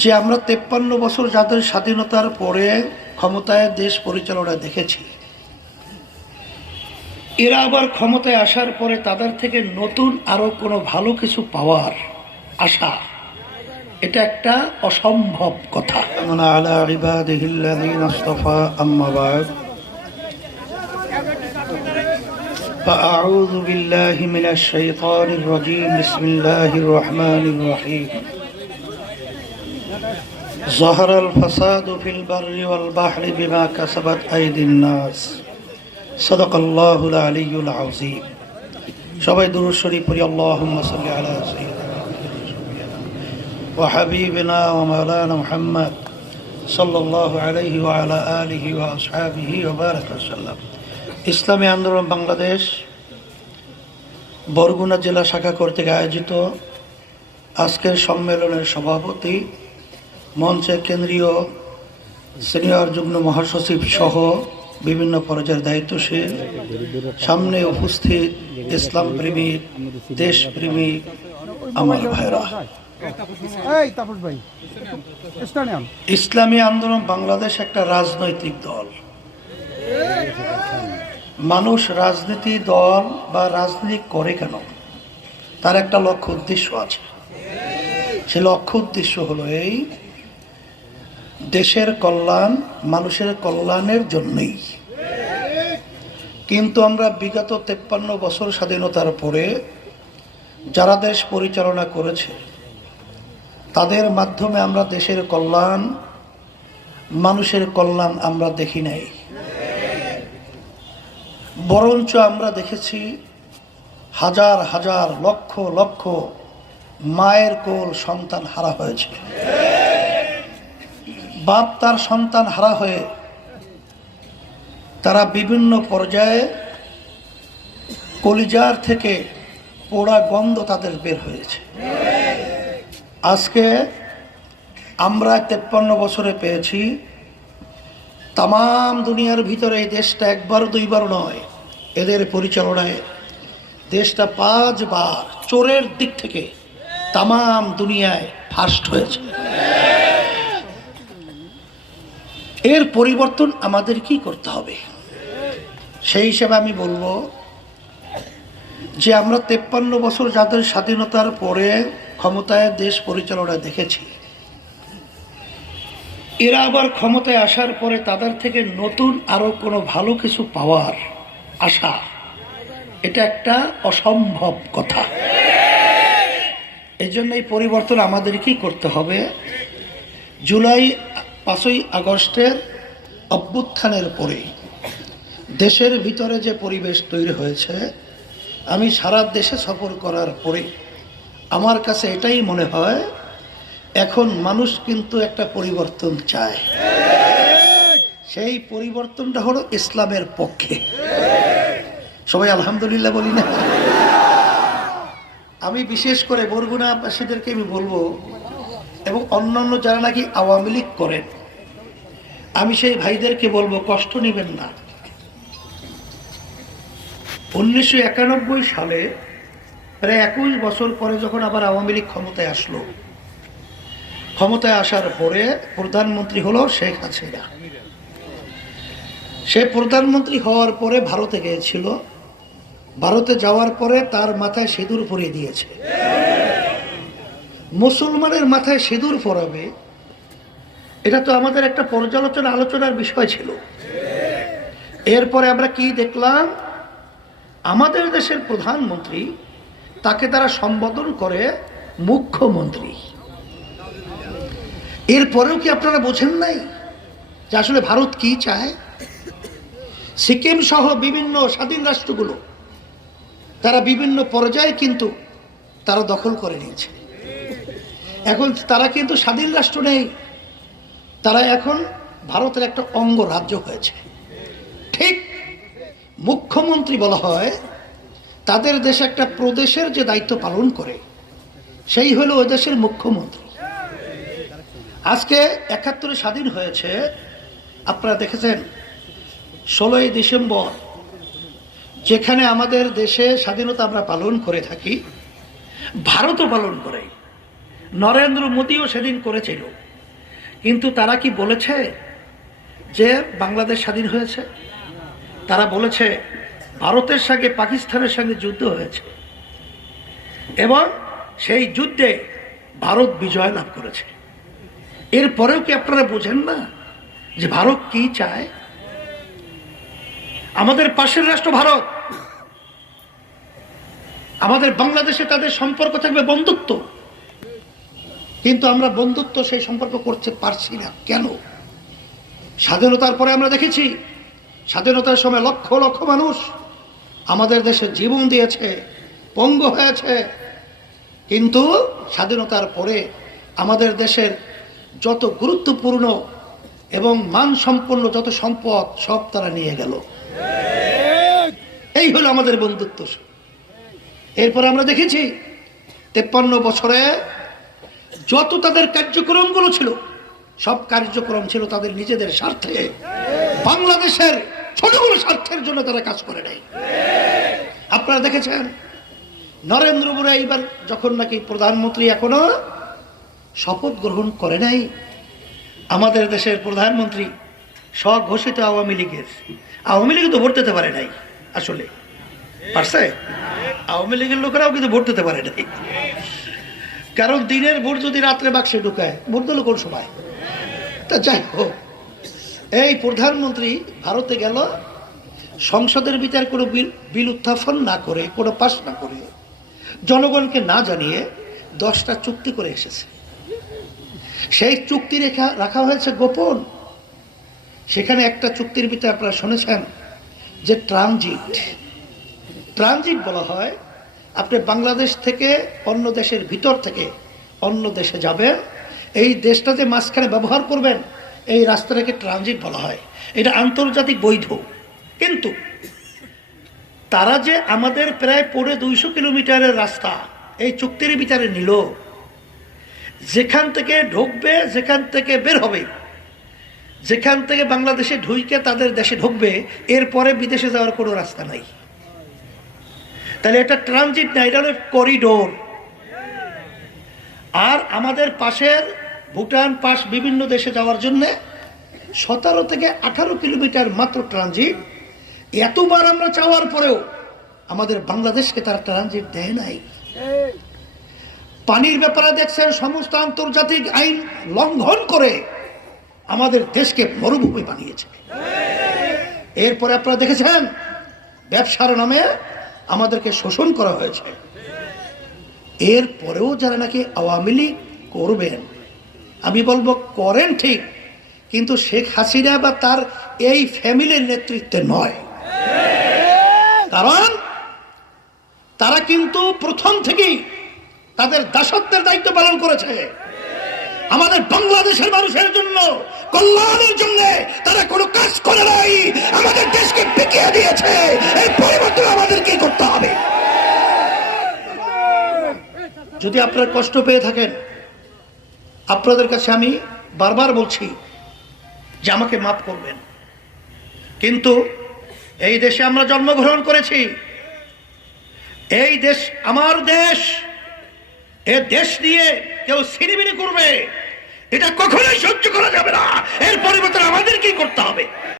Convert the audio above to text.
যে আমরা 53 বছর যাদের স্বাধীনতার পরে ক্ষমতায় দেশ পরিচালনা দেখেছি, এরা আবার ক্ষমতায় আসার পরে তাদের থেকে নতুন আরো কোনো ভালো কিছু পাওয়ার আশা, এটা একটা অসম্ভব কথা। আলা ইবাদিহিল্লাযীনা ইসতাফা আম্মা বা'দ ফাআউযু বিল্লাহি মিনাশ শাইতানির রাজীম বিসমিল্লাহির রহমানির রহিম যাহারাল ফাসাদু ফিল বাররি ওয়াল বাহরি বিমা কাসাবাত আইদিন নাস সাদাকাল্লাহুল আলিয়্যুল আযীম। সবাই দুরূদ শরীফ পড়ি। আল্লাহুম্মা সাল্লি আলা সাইয়্যিদিনা ওয়া হাবিবিনা ওয়া মাওলানা মুহাম্মদ সাল্লাল্লাহু আলাইহি ওয়া আলা আলিহি ওয়া আসহাবিহি ওয়া বারাকা ওয়াসাল্লাম। ইসলামী আন্দোলন বাংলাদেশ বরগুনা জেলা শাখা কর্তৃক আয়োজিত আজকের সম্মেলনের সভাপতি, মঞ্চের কেন্দ্রীয় সিনিয়র যুগ্ম মহাসচিব সহ বিভিন্ন পর্যায়ের দায়িত্বশীল, সামনে উপস্থিত ইসলাম প্রেমিক, দেশ প্রেমিক আমার ভাইরা, ইসলামী আন্দোলন বাংলাদেশ একটা রাজনৈতিক দল। মানুষ রাজনীতি দল বা রাজনীতি করে কেন? তার একটা লক্ষ্য উদ্দেশ্য আছে। সে লক্ষ্য উদ্দেশ্য হলো এই দেশের কল্যাণ, মানুষের কল্যাণের জন্যই। কিন্তু আমরা বিগত 53 বছর স্বাধীনতার পরে যারা দেশ পরিচালনা করেছে, তাদের মাধ্যমে আমরা দেশের কল্যাণ, মানুষের কল্যাণ আমরা দেখি নাই। বরঞ্চ আমরা দেখেছি হাজার হাজার লক্ষ লক্ষ মায়ের কোল সন্তান হারা হয়েছে। বাপ তার সন্তান হারা হয়ে তারা বিভিন্ন পর্যায়ে কলিজার থেকে পোড়া গন্ধ তাদের বের হয়েছে। আজকে আমরা 53 বছরে পেয়েছি তাম দুনিয়ার ভিতরে এই দেশটা একবার দুইবার নয়, এদের পরিচালনায় দেশটা 5 বার চোরের দিক থেকে তাম দুনিয়ায় ফার্স্ট হয়েছে। এর পরিবর্তন আমাদের কি করতে হবে? সেই হিসেবে আমি বলবো যে আমরা 53 বছর যাদের স্বাধীনতার পরে ক্ষমতায় দেশ পরিচালনা দেখেছি, এরা আবার ক্ষমতায় আসার পরে তাদের থেকে নতুন আরো কোনো ভালো কিছু পাওয়ার আশা, এটা একটা অসম্ভব কথা। এই জন্য এই পরিবর্তন আমাদের কি করতে হবে? জুলাই 5ই আগস্টের অভ্যুত্থানের পরে দেশের ভিতরে যে পরিবেশ তৈরি হয়েছে, আমি সারা দেশে সফর করার পরে আমার কাছে এটাই মনে হয় এখন মানুষ কিন্তু একটা পরিবর্তন চায়। সেই পরিবর্তনটা হলো ইসলামের পক্ষে। সবাই আলহামদুলিল্লাহ বলি না? আমি বিশেষ করে বরগুনাবাসীদেরকে আমি বলবো, এবং অন্যান্য যারা নাকি আওয়ামী লীগ করেন, আমি সেই ভাইদেরকে বলবো কষ্ট নেবেন না। 1991 সালে প্রায় 21 বছর পরে যখন আবার আওয়ামী লীগ ক্ষমতায় আসলো, ক্ষমতায় আসার পরে প্রধানমন্ত্রী হলো শেখ হাসিনা। সে প্রধানমন্ত্রী হওয়ার পরে ভারতে গিয়েছিল। ভারতে যাওয়ার পরে তার মাথায় সিঁদুর পরিয়ে দিয়েছে। মুসলমানের মাথায় সিঁদুর পরাবে, এটা তো আমাদের একটা পর্যালোচনা আলোচনার বিষয় ছিল। এরপরে আমরা কি দেখলাম? আমাদের দেশের প্রধানমন্ত্রী, তাকে তারা সম্বোধন করে মুখ্যমন্ত্রী। এরপরেও কি আপনারা বোঝেন নাই যে আসলে ভারত কি চায়? সিকিম সহ বিভিন্ন স্বাধীন রাষ্ট্রগুলো তারা বিভিন্ন পর্যায়ে কিন্তু তারা দখল করে নিয়েছে। এখন তারা কিন্তু স্বাধীন রাষ্ট্র নেই, তারা এখন ভারতের একটা অঙ্গরাজ্য হয়েছে। ঠিক মুখ্যমন্ত্রী বলা হয় তাদের দেশে একটা প্রদেশের যে দায়িত্ব পালন করে, সেই হলো ওই দেশের মুখ্যমন্ত্রী। আজকে 71 স্বাধীন হয়েছে, আপনারা দেখেছেন 16ই ডিসেম্বর যেখানে আমাদের দেশে স্বাধীনতা আমরা পালন করে থাকি, ভারতও পালন করে। নরেন্দ্র মোদীও সেদিন করেছিল, কিন্তু তারা কি বলেছে যে বাংলাদেশ স্বাধীন হয়েছে? তারা বলেছে ভারতের সঙ্গে পাকিস্তানের সঙ্গে যুদ্ধ হয়েছে এবং সেই যুদ্ধে ভারত বিজয় লাভ করেছে। এরপরেও কি আপনারা বোঝেন না যে ভারত কি চায়? আমাদের পাশের রাষ্ট্র ভারত, আমাদের বাংলাদেশে তাদের সম্পর্ক থাকবে বন্ধুত্ব, কিন্তু আমরা বন্ধুত্ব সেই সম্পর্ক করতে পারছি না। কেন? স্বাধীনতার পরে আমরা দেখেছি স্বাধীনতার সময় লক্ষ লক্ষ মানুষ আমাদের দেশে জীবন দিয়েছে, পঙ্গু হয়েছে, কিন্তু স্বাধীনতার পরে আমাদের দেশের যত গুরুত্বপূর্ণ এবং মানসম্পন্ন যত সম্পদ সব তারা নিয়ে গেল। এই হলো আমাদের বন্ধুত্ব। এরপর আমরা দেখেছি 53 বছরে যত তাদের কার্যক্রমগুলো ছিল সব কার্যক্রম ছিল তাদের নিজেদের স্বার্থে, বাংলাদেশের ছোটগুলো স্বার্থের জন্য তারা কাজ করে নাই। আপনারা দেখেছেন নরেন্দ্র মোদী এইবার যখন নাকি প্রধানমন্ত্রী এখনো শপথ গ্রহণ করে নাই, আমাদের দেশের প্রধানমন্ত্রী স্বঘোষিত আওয়ামী লীগ তো ভোট দিতে পারে নাই। আসলে পারছে? আওয়ামী লীগের লোকেরাও কিন্তু ভোট দিতে পারে নাই, কারণ দিনের ভোট যদি রাত্রে বাক্সে ঢুকায় ভোট দিল কোন সময়? তা যাই হোক, এই প্রধানমন্ত্রী ভারতে গেল, সংসদের ভিতর কোনো বিল উত্থাপন না করে, কোনো পাস না করে, জনগণকে না জানিয়ে 10টা চুক্তি করে এসেছে। সেই চুক্তি রাখা হয়েছে গোপন। সেখানে একটা চুক্তির ভিতরে আপনারা শুনেছেন যে ট্রানজিট বলা হয়, আপনি বাংলাদেশ থেকে অন্য দেশের ভিতর থেকে অন্য দেশে যাবেন, এই দেশটা যে মাঝখানে ব্যবহার করবেন এই রাস্তাটাকে ট্রানজিট বলা হয়। এটা আন্তর্জাতিক বৈধ। কিন্তু তারা যে আমাদের প্রায় 200 কিলোমিটারের রাস্তা এই চুক্তির ভিতরে নিল, যেখান থেকে ঢুকবে, যেখান থেকে বের হবে, যেখান থেকে বাংলাদেশে ঢুকে তাদের দেশে ঢুকবে, এরপরে বিদেশে যাওয়ার কোনো রাস্তা নাই। তাহলে এটা ট্রানজিট না, এটা হলো করিডোর। আর আমাদের পাশের ভুটান পাশ বিভিন্ন দেশে যাওয়ার জন্য 17 থেকে 18 কিলোমিটার মাত্র ট্রানজিট। এতবার আমরা চাওয়ার পরেও আমাদের বাংলাদেশকে তারা ট্রানজিট দেয় নাই। পানির ব্যাপারে দেখছেন সমস্ত আন্তর্জাতিক আইন লঙ্ঘন করে আমাদের দেশকে মরুভূমি বানিয়েছে। এরপরে আপনারা দেখেছেন ব্যবসার নামে আমাদেরকে শোষণ করা হয়েছে। এরপরেও যারা নাকি আওয়ামী লীগ করবেন, আমি বলবো করেন ঠিক, কিন্তু শেখ হাসিনা বা তার এই ফ্যামিলির নেতৃত্বে নয়। কারণ তারা কিন্তু প্রথম থেকেই তাদের দাসত্বের দায়িত্ব পালন করেছে। আমাদের বাংলাদেশের মানুষের জন্য, কল্যাণের জন্য তারা কোনো কাজ করে নাই, আমাদের দেশকে বিকিয়ে দিয়েছে। এই পরিবর্তন আমাদেরকে করতে হবে। যদি আপনারা কষ্ট পেয়ে থাকেন, আপনাদের কাছে আমি বারবার বলছি যে আমাকে মাফ করবেন। কিন্তু এই দেশে আমরা জন্মগ্রহণ করেছি, এই দেশ আমার দেশ। এ দেশ নিয়ে কেউ ছিনিমিনি করবে, এটা কখনোই সহ্য করা যাবে না। এর পরিবর্তন আমাদেরকেই করতে হবে।